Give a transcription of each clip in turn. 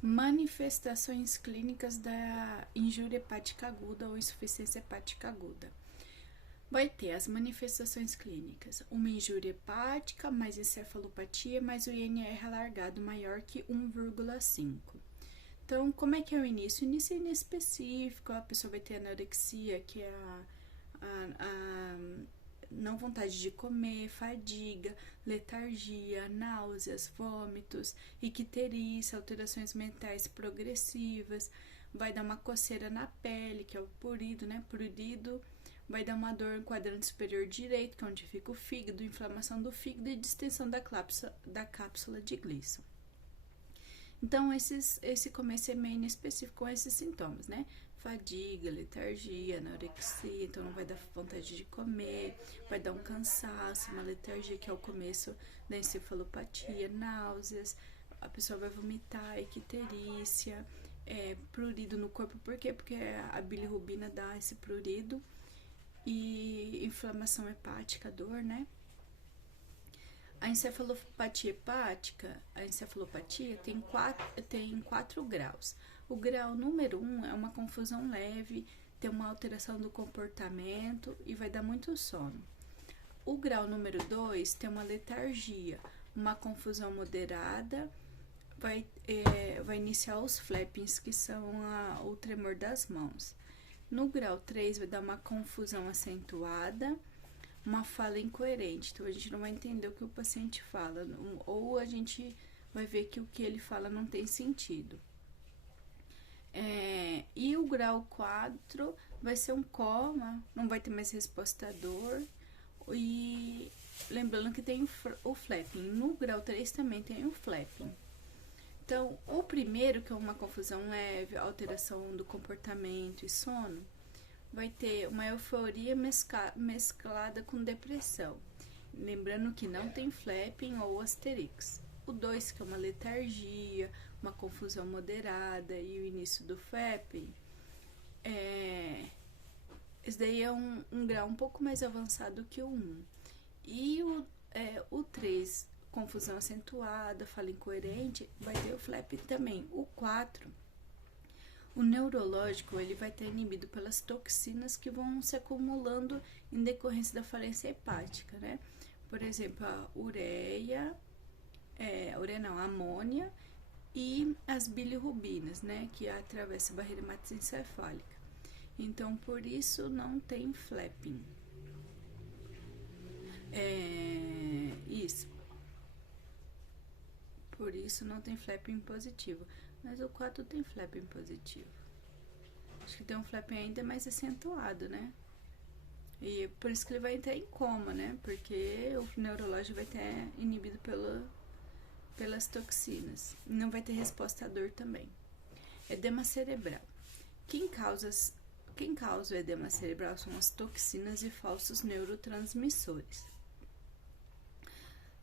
Manifestações clínicas da injúria hepática aguda ou insuficiência hepática aguda. Vai ter as manifestações clínicas: uma injúria hepática, mais encefalopatia, mais o INR alargado maior que 1,5. Então, como é que é o início? O início é inespecífico, a pessoa vai ter anorexia, que é a não vontade de comer, fadiga, letargia, náuseas, vômitos, icterícia, alterações mentais progressivas, vai dar uma coceira na pele, que é o prurido, né? Prurido, vai dar uma dor no quadrante superior direito, que é onde fica o fígado, inflamação do fígado e distensão da cápsula de Gleason. Então, esse começo é meio inespecífico com esses sintomas, né? Fadiga, letargia, anorexia, então não vai dar vontade de comer, vai dar um cansaço, uma letargia, que é o começo da encefalopatia, náuseas, a pessoa vai vomitar, icterícia, prurido no corpo, por quê? Porque a bilirrubina dá esse prurido, e inflamação hepática, dor, né? A encefalopatia hepática, a encefalopatia tem quatro graus. O grau número 1 é uma confusão leve, tem uma alteração do comportamento e vai dar muito sono. O grau número 2 tem uma letargia, uma confusão moderada, vai iniciar os flappings, que são o tremor das mãos. No grau 3 vai dar uma confusão acentuada, uma fala incoerente, então a gente não vai entender o que o paciente fala, ou a gente vai ver que o que ele fala não tem sentido. E o grau 4 vai ser um coma, não vai ter mais resposta à dor, e lembrando que tem o flapping. No grau 3 também tem o flapping. Então, o primeiro, que é uma confusão leve, alteração do comportamento e sono, vai ter uma euforia mesclada com depressão. Lembrando que não tem flapping ou asterix. O 2, que é uma letargia, uma confusão moderada e o início do flapping, esse daí é um grau um pouco mais avançado que o 1. E o 3, confusão acentuada, fala incoerente, vai ter o flapping também. O 4, o neurológico, ele vai estar inibido pelas toxinas que vão se acumulando em decorrência da falência hepática, né? Por exemplo, a a amônia e as bilirrubinas, né? Que atravessa a barreira hematoencefálica. Então, por isso não tem flapping. Isso. Por isso não tem flapping positivo. Mas o 4 tem flapping positivo. Acho que tem um flapping ainda mais acentuado, né? E por isso que ele vai entrar em coma, né? Porque o neurológico vai ter inibido pelas toxinas. E não vai ter resposta à dor também. Edema cerebral. Quem causa o edema cerebral são as toxinas e falsos neurotransmissores.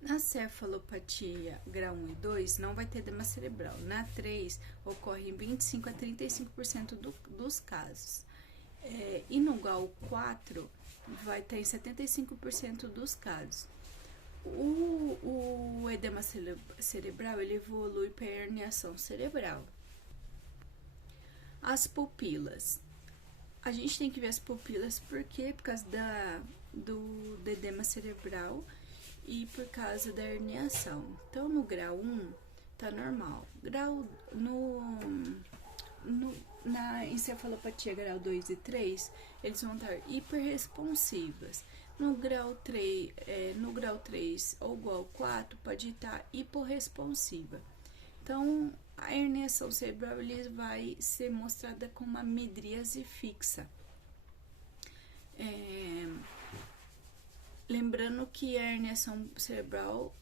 Na cefalopatia grau 1 e 2 não vai ter edema cerebral. Na 3 ocorre em 25 a 35% dos casos. E no grau 4 vai ter em 75% dos casos. O edema cerebral ele evolui para herniação cerebral. As pupilas. A gente tem que ver as pupilas por causa do edema cerebral e por causa da herniação. Então, no grau 1, tá normal. Na encefalopatia grau 2 e 3, eles vão estar hiperresponsivas. No grau 3 ou grau 4, pode estar hiporresponsiva. Então, a herniação cerebral vai ser mostrada com uma midríase fixa. Lembrando que a herniação cerebral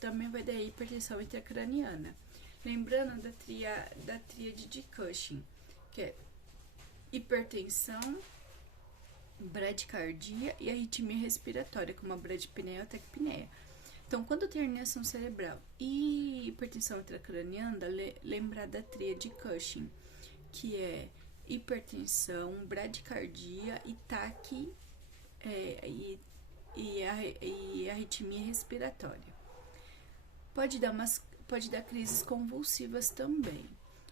também vai dar hipertensão intracraniana. Lembrando da tríade de Cushing, que é hipertensão, bradicardia e arritmia respiratória, como a bradipneia ou a taquipneia. Então, quando tem herniação cerebral e hipertensão intracraniana, lembrar da tríade de Cushing, que é hipertensão, bradicardia e e arritmia respiratória. pode dar crises convulsivas também.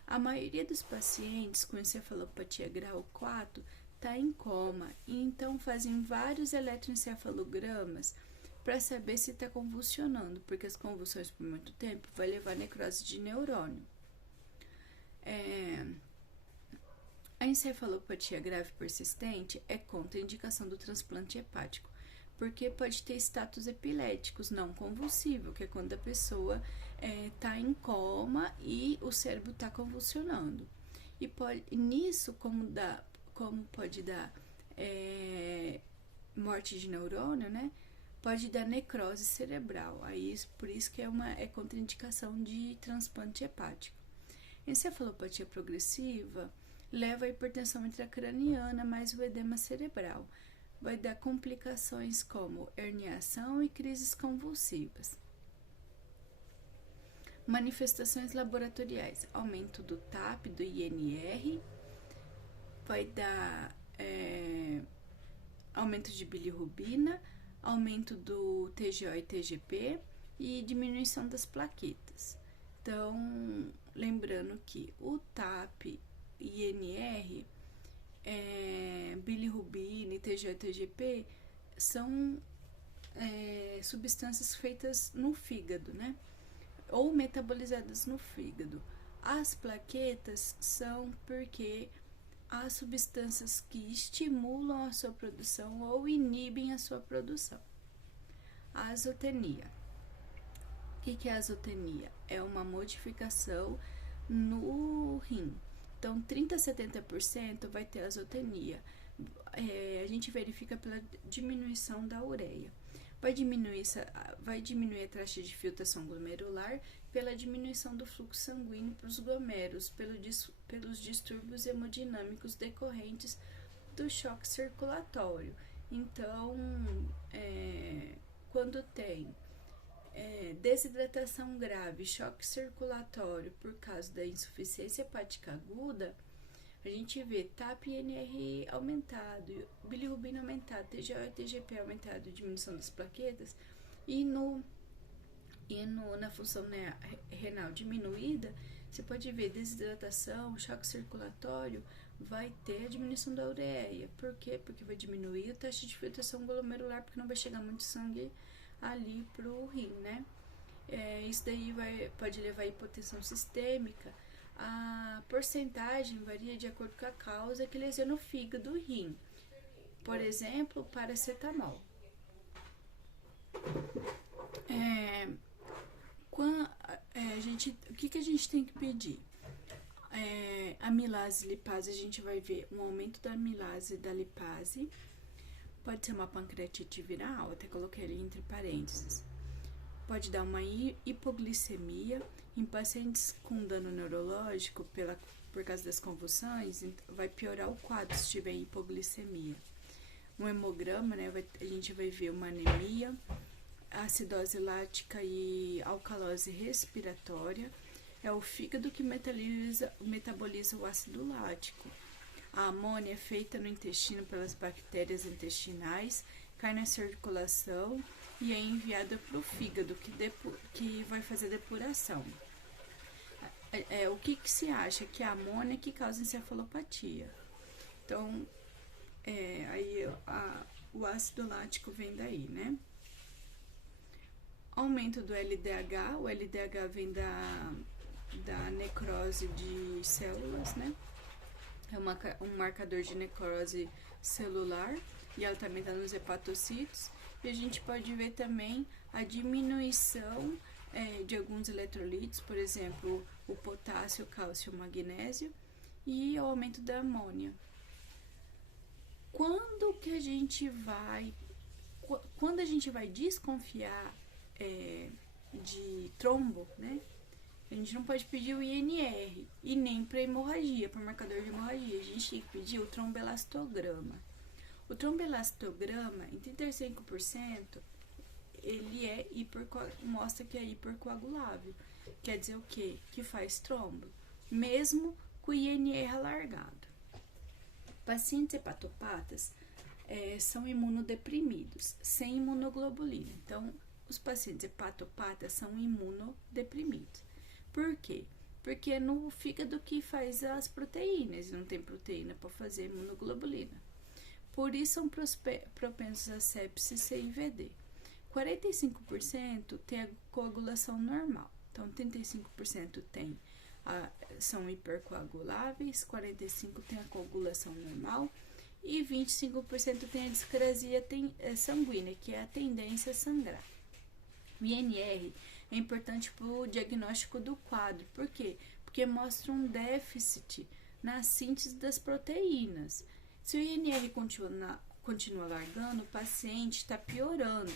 A maioria dos pacientes com encefalopatia grau 4 está em coma, e então fazem vários eletroencefalogramas para saber se está convulsionando, porque as convulsões por muito tempo vai levar a necrose de neurônio. A encefalopatia grave persistente é contraindicação do transplante hepático, porque pode ter status epiléticos não convulsivo, que é quando a pessoa está em coma e o cérebro está convulsionando. E nisso, como pode dar morte de neurônio, né? Pode dar necrose cerebral. Aí, por isso que é contraindicação de transplante hepático. Encefalopatia progressiva leva à hipertensão intracraniana mais o edema cerebral. Vai dar complicações como herniação e crises convulsivas. Manifestações laboratoriais: aumento do TAP, do INR, vai dar aumento de bilirrubina, aumento do TGO e TGP e diminuição das plaquetas. Então, lembrando que o TAP, INR, bilirrubina e TGO e TGP são substâncias feitas no fígado, né? Ou metabolizadas no fígado. As plaquetas são porque há substâncias que estimulam a sua produção ou inibem a sua produção. A azotenia. O que é a azotenia? É uma modificação no rim. Então, 30 a 70% vai ter azotenia. A gente verifica pela diminuição da ureia. Vai diminuir a taxa de filtração glomerular pela diminuição do fluxo sanguíneo para os glomérulos, pelos distúrbios hemodinâmicos decorrentes do choque circulatório. Então, quando tem desidratação grave, choque circulatório por causa da insuficiência hepática aguda, a gente vê TAP e INR aumentado, bilirrubina aumentado, TGO e TGP aumentado, diminuição das plaquetas, e na função renal diminuída, você pode ver desidratação, choque circulatório, vai ter a diminuição da ureia. Por quê? Porque vai diminuir a taxa de filtração glomerular, porque não vai chegar muito sangue ali pro rim, né? Isso daí pode levar a hipotensão sistêmica. A porcentagem varia de acordo com a causa que lesiona o fígado e o rim. Por exemplo, paracetamol. O que a gente tem que pedir? Amilase e lipase, a gente vai ver um aumento da amilase e da lipase. Pode ser uma pancreatite viral, até coloquei ali entre parênteses. Pode dar uma hipoglicemia. Em pacientes com dano neurológico por causa das convulsões, vai piorar o quadro se tiver hipoglicemia. Um hemograma, né, a gente vai ver uma anemia, acidose lática e alcalose respiratória. É o fígado que metaboliza o ácido lático. A amônia é feita no intestino pelas bactérias intestinais, cai na circulação e é enviada para o fígado, que vai fazer depuração. O que se acha? Que é a amônia que causa encefalopatia. Então, o ácido lático vem daí, né? Aumento do LDH. O LDH vem da necrose de células, né? É um marcador de necrose celular e ela também está nos hepatocitos. E a gente pode ver também a diminuição de alguns eletrolitos, por exemplo, o potássio, o cálcio, o magnésio, e o aumento da amônia. Quando a gente vai desconfiar de trombo, né? A gente não pode pedir o INR e nem para hemorragia, para marcador de hemorragia. A gente tem que pedir o tromboelastograma. O tromboelastograma, em 35%, ele mostra que é hipercoagulável. Quer dizer o quê? Que faz trombo, mesmo com o INR alargado. Pacientes hepatopatas são imunodeprimidos, sem imunoglobulina. Então, os pacientes hepatopatas são imunodeprimidos. Por quê? Porque é no fígado que faz as proteínas, e não tem proteína para fazer imunoglobulina. Por isso são propensos a sepsis C e VD. 45% tem a coagulação normal, então 35% são hipercoaguláveis, 45% tem a coagulação normal e 25% tem a discrasia sanguínea, que é a tendência a sangrar. O INR é importante para o diagnóstico do quadro. Por quê? Porque mostra um déficit na síntese das proteínas. Se o INR continua largando, o paciente está piorando.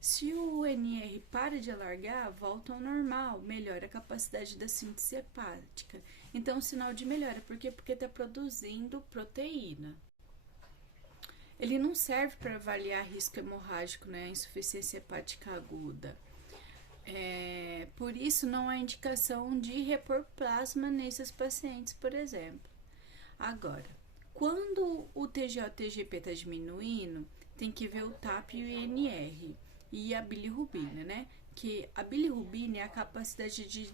Se o INR para de alargar, volta ao normal, melhora a capacidade da síntese hepática. Então, um sinal de melhora. Por quê? Porque está produzindo proteína. Ele não serve para avaliar risco hemorrágico, né? Insuficiência hepática aguda. Por isso, não há indicação de repor plasma nesses pacientes, por exemplo. Agora, quando o TGO e TGP está diminuindo, tem que ver o TAP e o INR e a bilirrubina, né? Que a bilirrubina é a capacidade de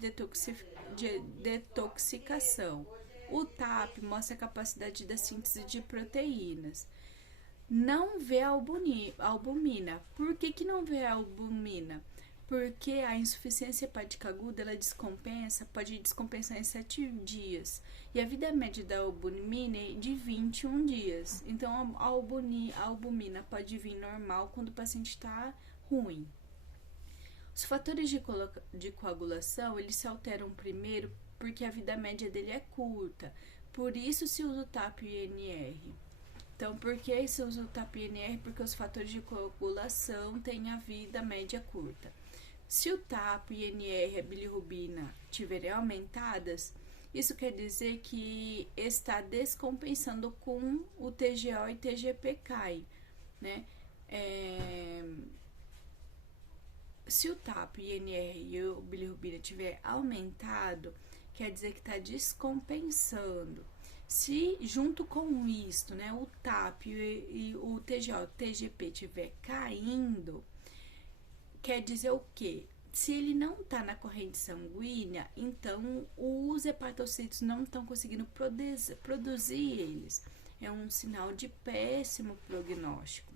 detoxicação. O TAP mostra a capacidade da síntese de proteínas. Não vê a albumina. Por que não vê a albumina? Porque a insuficiência hepática aguda, ela pode descompensar em 7 dias. E a vida média da albumina é de 21 dias. Então, a albumina pode vir normal quando o paciente está ruim. Os fatores de coagulação, eles se alteram primeiro porque a vida média dele é curta. Por isso se usa o TAP e o INR. Então, por que se usa o TAP e o INR? Porque os fatores de coagulação têm a vida média curta. Se o TAP, INR e a bilirrubina estiverem aumentadas, isso quer dizer que está descompensando com o TGO e TGP cai, né? Se o TAP, INR e a bilirrubina estiver aumentado, quer dizer que está descompensando. Se junto com isto, né, o TAP e o TGO, TGP estiver caindo, quer dizer o quê? Se ele não está na corrente sanguínea, então os hepatocitos não estão conseguindo produzir eles. É um sinal de péssimo prognóstico.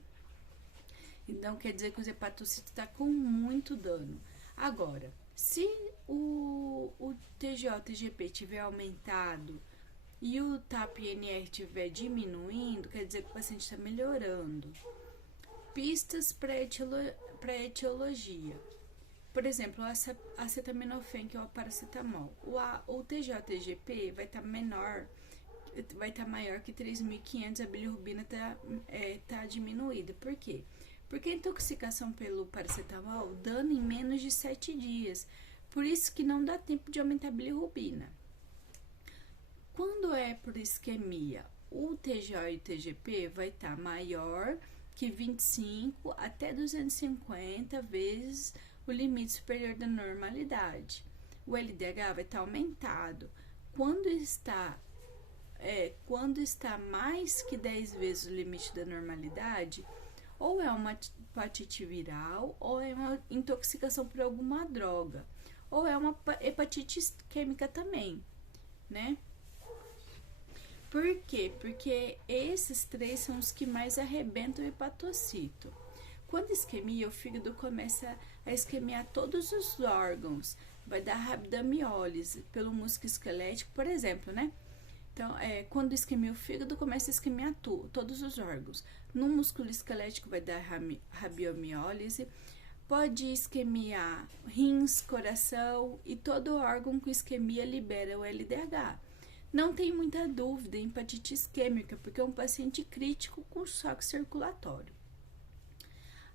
Então, quer dizer que os hepatocitos estão com muito dano. Agora, se o TGO, TGP estiver aumentado e o TAP-INR estiver diminuindo, quer dizer que o paciente está melhorando. Pistas para etiologia. Por exemplo, a acetaminofén, que é o paracetamol. O TGO-TGP vai estar maior que 3.500, a bilirrubina tá diminuída. Por quê? Porque a intoxicação pelo paracetamol dana em menos de 7 dias. Por isso que não dá tempo de aumentar a bilirrubina. Quando é por isquemia, o TGO e o TGP vai estar maior que 25 até 250 vezes o limite superior da normalidade. O LDH vai estar aumentado. Quando está mais que 10 vezes o limite da normalidade, ou é uma hepatite viral, ou é uma intoxicação por alguma droga, ou é uma hepatite isquêmica também, né? Por quê? Porque esses 3 são os que mais arrebentam o hepatocito. Quando isquemia, o fígado começa a isquemiar todos os órgãos. Vai dar rabdomiólise pelo músculo esquelético, por exemplo, né? Então, quando isquemia o fígado, começa a isquemiar todos os órgãos. No músculo esquelético vai dar rabdomiólise. Pode isquemiar rins, coração e todo órgão com isquemia libera o LDH. Não tem muita dúvida em hepatite isquêmica, porque é um paciente crítico com choque circulatório.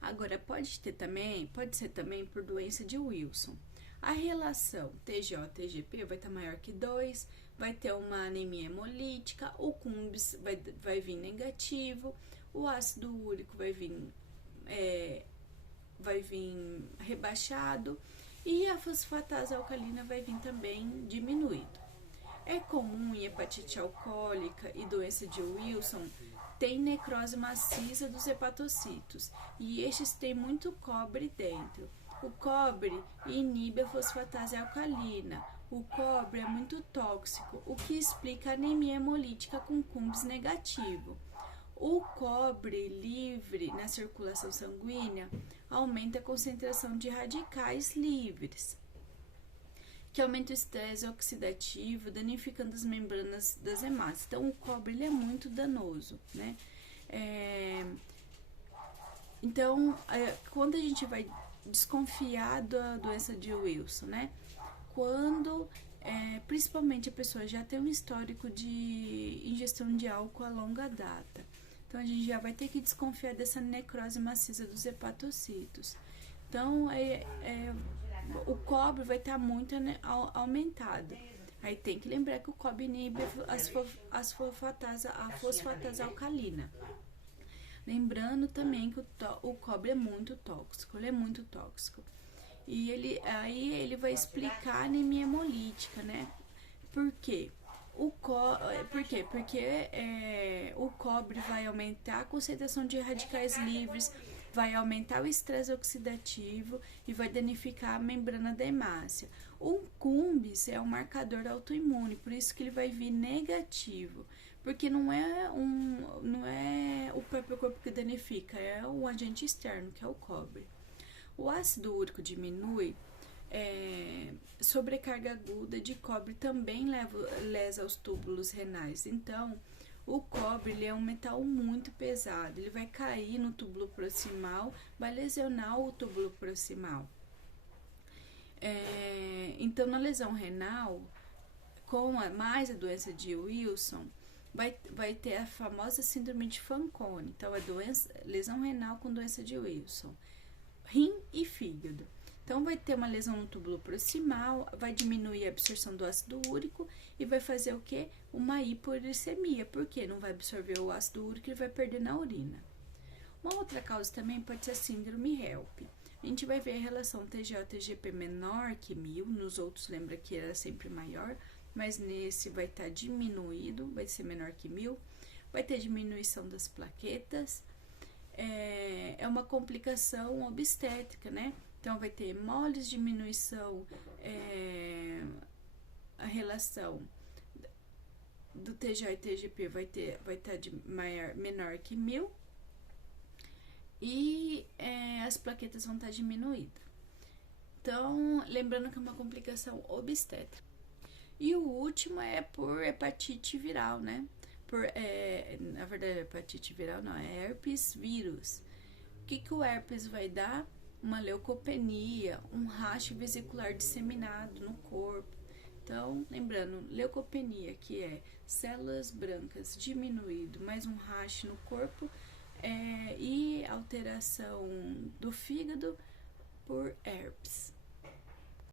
Agora, pode ser também por doença de Wilson. A relação TGO-TGP vai estar maior que 2, vai ter uma anemia hemolítica, o CUMBS vai vir negativo, o ácido úrico vai vir rebaixado e a fosfatase alcalina vai vir também diminuído. É comum em hepatite alcoólica e doença de Wilson tem necrose maciça dos hepatocitos e estes têm muito cobre dentro. O cobre inibe a fosfatase alcalina. o cobre é muito tóxico, o que explica a anemia hemolítica com CUMBS negativo. O cobre livre na circulação sanguínea aumenta a concentração de radicais livres, que aumenta o estresse oxidativo, danificando as membranas das hemácias. Então, o cobre ele é muito danoso, né? Então, quando a gente vai desconfiar da doença de Wilson, né? Quando, principalmente, a pessoa já tem um histórico de ingestão de álcool a longa data. Então, a gente já vai ter que desconfiar dessa necrose maciça dos hepatocitos. Então, o cobre vai estar muito aumentado. Aí tem que lembrar que o cobre inibe a fosfatase alcalina. Lembrando também que o cobre é muito tóxico, ele é muito tóxico. E ele vai explicar a anemia hemolítica, né? Por quê? Porque o cobre vai aumentar a concentração de radicais livres, vai aumentar o estresse oxidativo e vai danificar a membrana da hemácia. O CUMBS é um marcador autoimune, por isso que ele vai vir negativo, porque não é o próprio corpo que danifica, é um agente externo, que é o cobre. O ácido úrico diminui, sobrecarga aguda de cobre também lesa os túbulos renais. Então, o cobre ele é um metal muito pesado, ele vai cair no túbulo proximal, vai lesionar o túbulo proximal. Então, na lesão renal, com mais a doença de Wilson, vai ter a famosa síndrome de Fanconi. Então, lesão renal com doença de Wilson, rim e fígado. Então, vai ter uma lesão no túbulo proximal, vai diminuir a absorção do ácido úrico e vai fazer o quê? Uma hiporuricemia, porque não vai absorver o ácido úrico e vai perder na urina. Uma outra causa também pode ser a síndrome HELP. A gente vai ver a relação TGO-TGP menor que 1000, nos outros lembra que era sempre maior, mas nesse vai estar diminuído, vai ser menor que 1000, vai ter diminuição das plaquetas, é uma complicação obstétrica, né? Então, vai ter hemólise, diminuição, a relação do TGO e TGP vai estar de menor que 1000 e as plaquetas vão estar diminuídas. Então, lembrando que é uma complicação obstétrica. E o último é por hepatite viral, né? Na verdade, hepatite viral não, é herpes vírus. O que o herpes vai dar? Uma leucopenia, um racho vesicular disseminado no corpo. Então, lembrando, leucopenia, que é células brancas diminuído, mais um racho no corpo, e alteração do fígado por herpes.